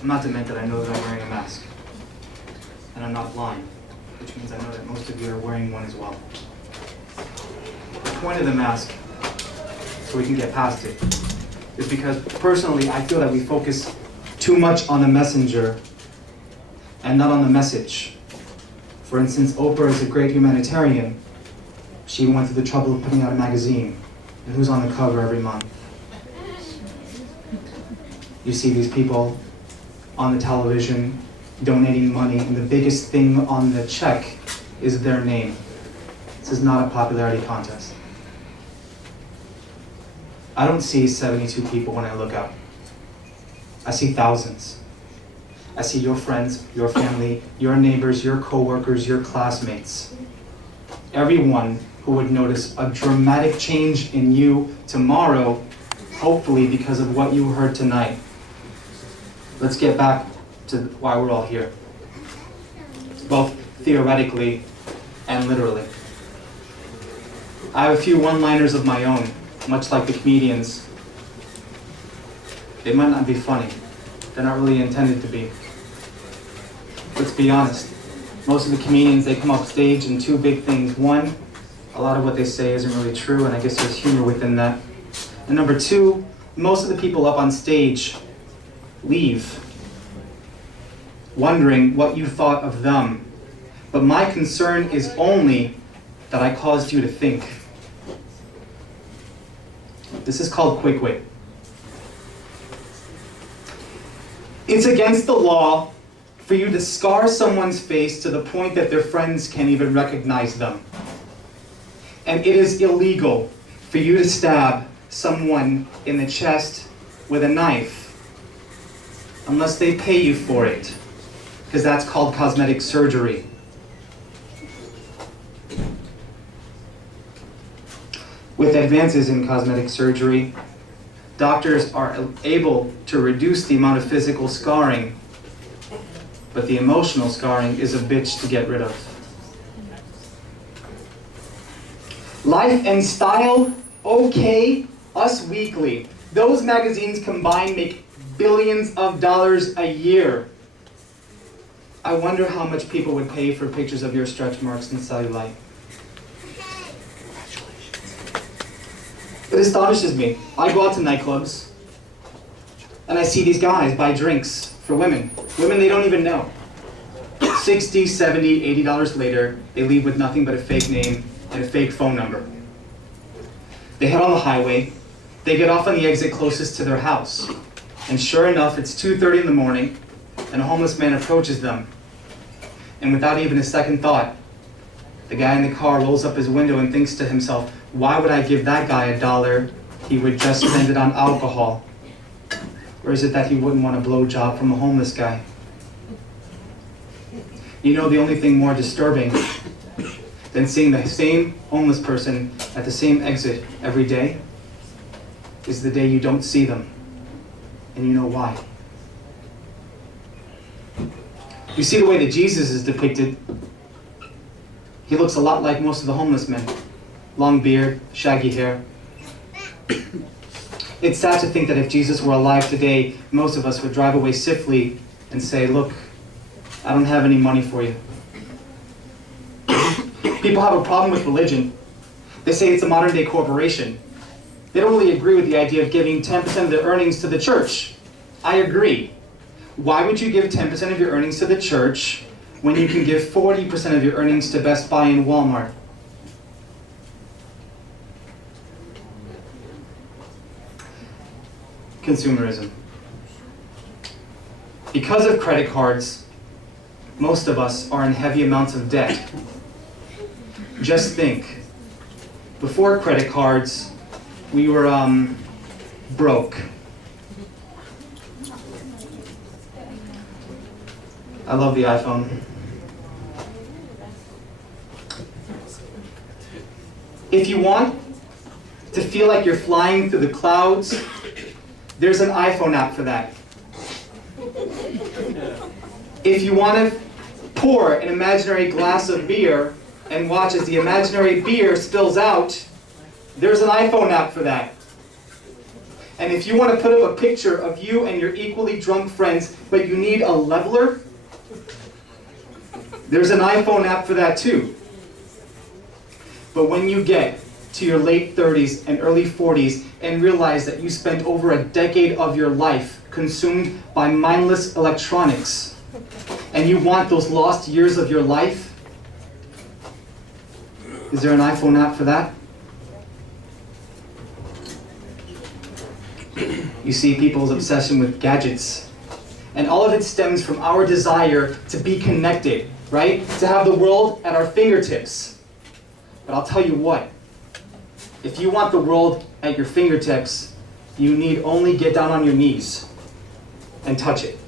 I'm not demented, that I know that I'm wearing a mask. And I'm not blind, which means I know that most of you are wearing one as well. The point of the mask, so we can get past it, is because personally I feel that we focus too much on the messenger and not on the message. For instance, Oprah is a great humanitarian. She went through the trouble of putting out a magazine. And who's on the cover every month? You see these people on the television donating money, and the biggest thing on the check is their name. This is not a popularity contest. I don't see 72 people when I look up. I see thousands. I see your friends, your family, your neighbors, your coworkers, your classmates. Everyone who would notice a dramatic change in you tomorrow, hopefully because of what you heard tonight. Let's get back to why we're all here, both theoretically and literally. I have a few one-liners of my own, much like the comedians. They might not be funny. They're not really intended to be. Let's be honest. Most of the comedians, they come off stage and two big things. One, a lot of what they say isn't really true, and I guess there's humor within that. And number two, most of the people up on stage leave wondering what you thought of them. But my concern is only that I caused you to think. This is called quick wit. It's against the law for you to scar someone's face to the point that their friends can't even recognize them. And it is illegal for you to stab someone in the chest with a knife unless they pay you for it, because that's called cosmetic surgery. With advances in cosmetic surgery, doctors are able to reduce the amount of physical scarring, but the emotional scarring is a bitch to get rid of. Life and Style, OK, Us Weekly. Those magazines combined make billions of dollars a year. I wonder how much people would pay for pictures of your stretch marks and cellulite. It astonishes me. I go out to nightclubs and I see these guys buy drinks for women. Women they don't even know. $60, $70, $80 later, they leave with nothing but a fake name and a fake phone number. They head on the highway. They get off on the exit closest to their house. And sure enough, it's 2:30 in the morning, and a homeless man approaches them. And without even a second thought, the guy in the car rolls up his window and thinks to himself, why would I give that guy $1? He would just spend it on alcohol. Or is it that he wouldn't want a blowjob from a homeless guy? You know, the only thing more disturbing than seeing the same homeless person at the same exit every day is the day you don't see them. And you know why. You see the way that Jesus is depicted. He looks a lot like most of the homeless men. Long beard, shaggy hair. It's sad to think that if Jesus were alive today, most of us would drive away swiftly and say, look, I don't have any money for you. People have a problem with religion. They say it's a modern day corporation. They don't really agree with the idea of giving 10% of their earnings to the church. I agree. Why would you give 10% of your earnings to the church when you can give 40% of your earnings to Best Buy and Walmart? Consumerism. Because of credit cards, most of us are in heavy amounts of debt. Just think, before credit cards, we were broke. I love the iPhone. If you want to feel like you're flying through the clouds, there's an iPhone app for that. If you want to pour an imaginary glass of beer and watch as the imaginary beer spills out, there's an iPhone app for that. And if you want to put up a picture of you and your equally drunk friends, but you need a leveler, there's an iPhone app for that too. But when you get to your late 30s and early 40s and realize that you spent over a decade of your life consumed by mindless electronics, and you want those lost years of your life, is there an iPhone app for that? You see people's obsession with gadgets. And all of it stems from our desire to be connected, right? To have the world at our fingertips. But I'll tell you what, if you want the world at your fingertips, you need only get down on your knees and touch it.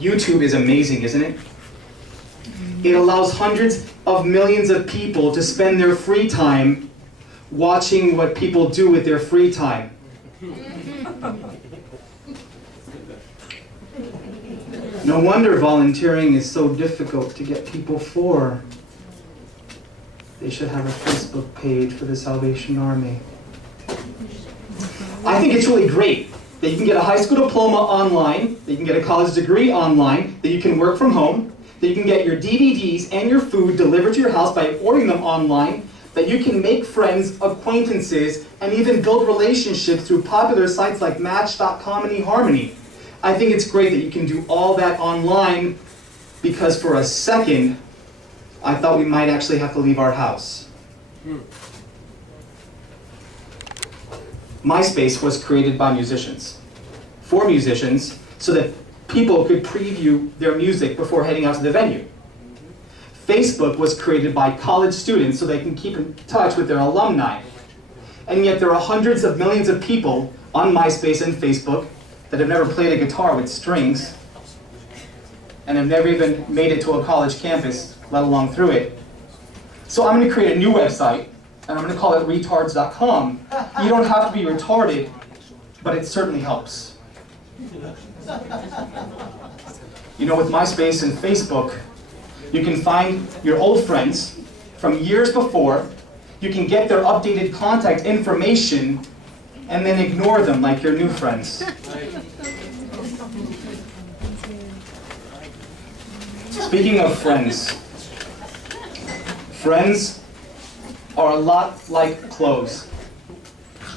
YouTube is amazing, isn't it? It allows hundreds of millions of people to spend their free time watching what people do with their free time. No wonder volunteering is so difficult to get people for. They should have a Facebook page for the Salvation Army. I think it's really great that you can get a high school diploma online, that you can get a college degree online, that you can work from home, that you can get your DVDs and your food delivered to your house by ordering them online, that you can make friends, acquaintances, and even build relationships through popular sites like Match.com and eHarmony. I think it's great that you can do all that online, because for a second, I thought we might actually have to leave our house. MySpace was created by musicians, for musicians, so that people could preview their music before heading out to the venue. Facebook was created by college students so they can keep in touch with their alumni. And yet there are hundreds of millions of people on MySpace and Facebook that have never played a guitar with strings and have never even made it to a college campus, let alone through it. So I'm going to create a new website, and I'm going to call it retards.com. You don't have to be retarded, but it certainly helps. You know, with MySpace and Facebook, you can find your old friends from years before, you can get their updated contact information, and then ignore them like your new friends. Speaking of friends, friends are a lot like clothes.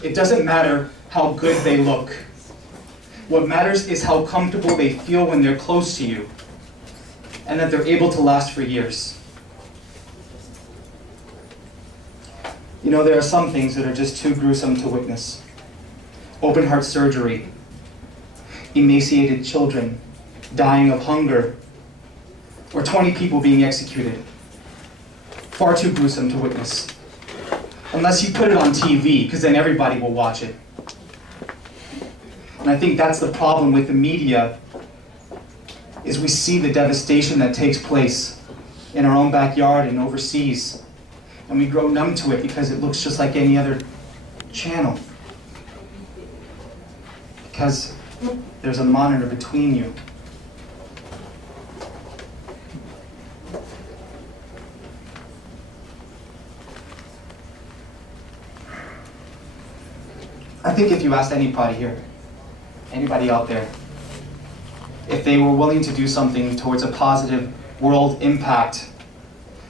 It doesn't matter how good they look. What matters is how comfortable they feel when they're close to you, and that they're able to last for years. You know, there are some things that are just too gruesome to witness. Open heart surgery, emaciated children dying of hunger, or 20 people being executed. Far too gruesome to witness. Unless you put it on TV, because then everybody will watch it. And I think that's the problem with the media, is we see the devastation that takes place in our own backyard and overseas. And we grow numb to it because it looks just like any other channel. Because there's a monitor between you. I think if you asked anybody here, anybody out there, if they were willing to do something towards a positive world impact,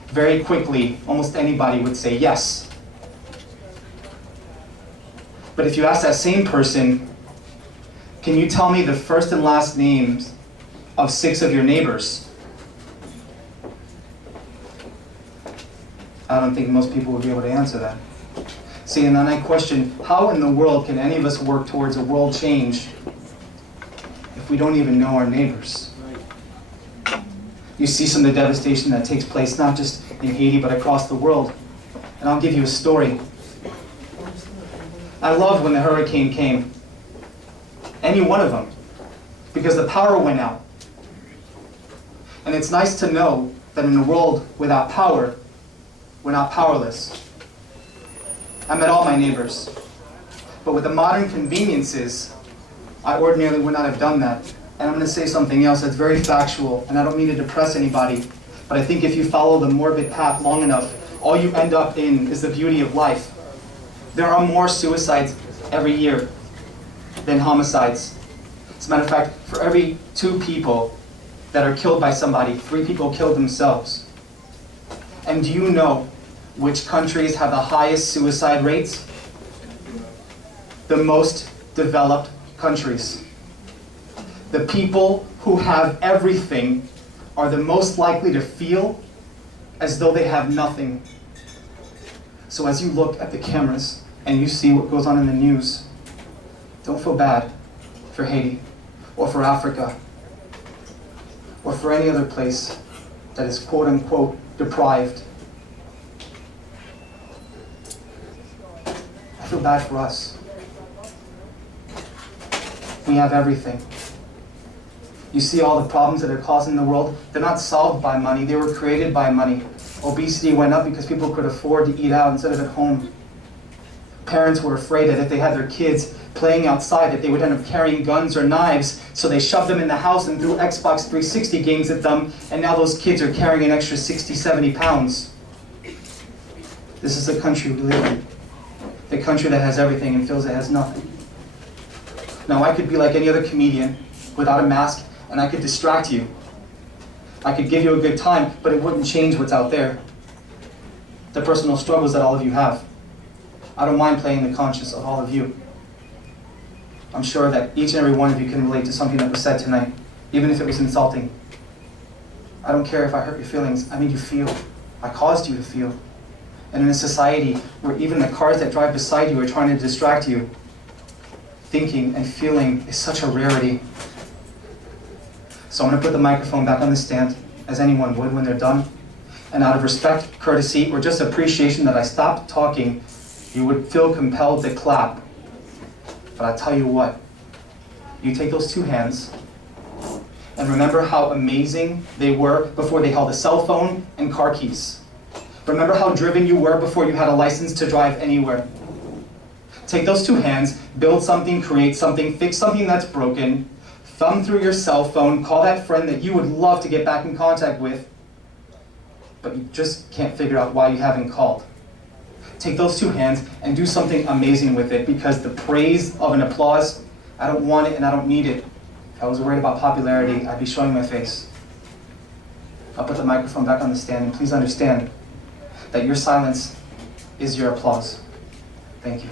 very quickly, almost anybody would say yes. But if you ask that same person, can you tell me the first and last names of 6 of your neighbors? I don't think most people would be able to answer that. See, and then I question, how in the world can any of us work towards a world change if we don't even know our neighbors? You see some of the devastation that takes place not just in Haiti but across the world. And I'll give you a story. I loved when the hurricane came. Any one of them. Because the power went out. And it's nice to know that in a world without power, we're not powerless. I met all my neighbors. But with the modern conveniences, I ordinarily would not have done that. And I'm going to say something else that's very factual, and I don't mean to depress anybody, but I think if you follow the morbid path long enough, all you end up in is the beauty of life. There are more suicides every year than homicides. As a matter of fact, for every 2 people that are killed by somebody, 3 people kill themselves. And do you know which countries have the highest suicide rates? The most developed countries. The people who have everything are the most likely to feel as though they have nothing. So as you look at the cameras and you see what goes on in the news, don't feel bad for Haiti or for Africa or for any other place that is quote unquote deprived. I feel bad for us. We have everything. You see all the problems that are caused in the world, they're not solved by money, they were created by money. Obesity went up because people could afford to eat out instead of at home. Parents were afraid that if they had their kids playing outside, that they would end up carrying guns or knives, so they shoved them in the house and threw Xbox 360 games at them, and now those kids are carrying an extra 60, 70 pounds. This is the country we live in. The country that has everything and feels it has nothing. Now, I could be like any other comedian without a mask, and I could distract you. I could give you a good time, but it wouldn't change what's out there. The personal struggles that all of you have. I don't mind playing the conscience of all of you. I'm sure that each and every one of you can relate to something that was said tonight, even if it was insulting. I don't care if I hurt your feelings. I made you feel. I caused you to feel. And in a society where even the cars that drive beside you are trying to distract you, thinking and feeling is such a rarity. So I'm going to put the microphone back on the stand, as anyone would when they're done. And out of respect, courtesy, or just appreciation that I stopped talking, you would feel compelled to clap. But I'll tell you what, you take those 2 hands and remember how amazing they were before they held a cell phone and car keys. Remember how driven you were before you had a license to drive anywhere. Take those 2 hands, build something, create something, fix something that's broken, thumb through your cell phone, call that friend that you would love to get back in contact with, but you just can't figure out why you haven't called. Take those 2 hands and do something amazing with it, because the praise of an applause, I don't want it and I don't need it. If I was worried about popularity, I'd be showing my face. I'll put the microphone back on the stand, and please understand that your silence is your applause. Thank you.